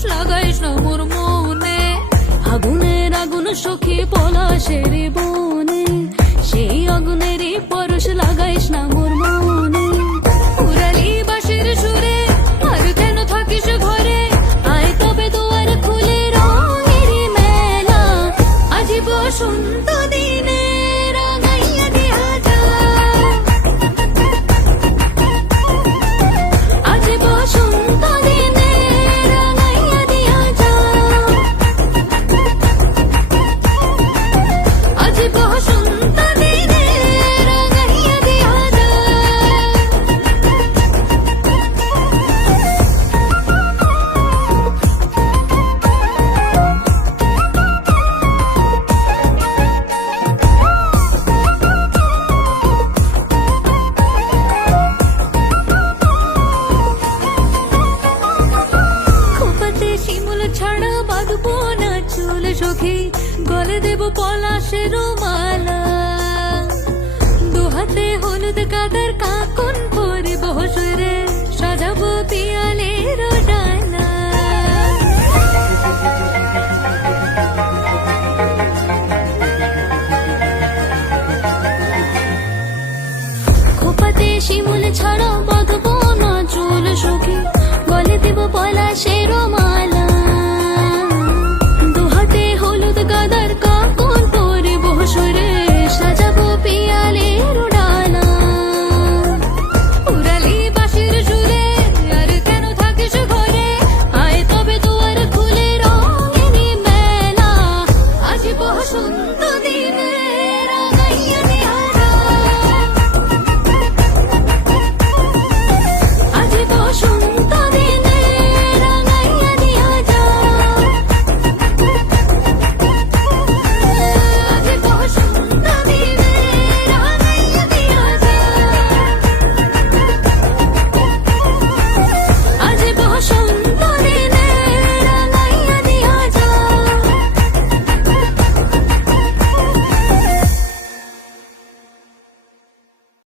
পরশ লাগাইস না মোর মনে, আগুনের আগুন সখী পলাশের বনে, সেই আগুনেরই পরশ লাগাইস না মোর মনে। উড়ালি বাঁশির সুরে আর কেন থাকিস ঘরে, আয় তবে দুয়ার খুলে রঙের মেলা, আজি বসন্ত দিনে রাঙাইয়া দিয়া যা, আজি বসন্ত দিনে রাঙাইয়া দিয়া যা, আজি বসন্ত দিনে রাঙাইয়া দিয়া যা। খোপাতে শিমুল ছাড়া বাঁধবো না চুল সখী, গলে দেব পলাশের মালা, দুহাতে হলুদ কাদার কাকন পরিব সুরে, সাজাবো পিয়ালের ডালা।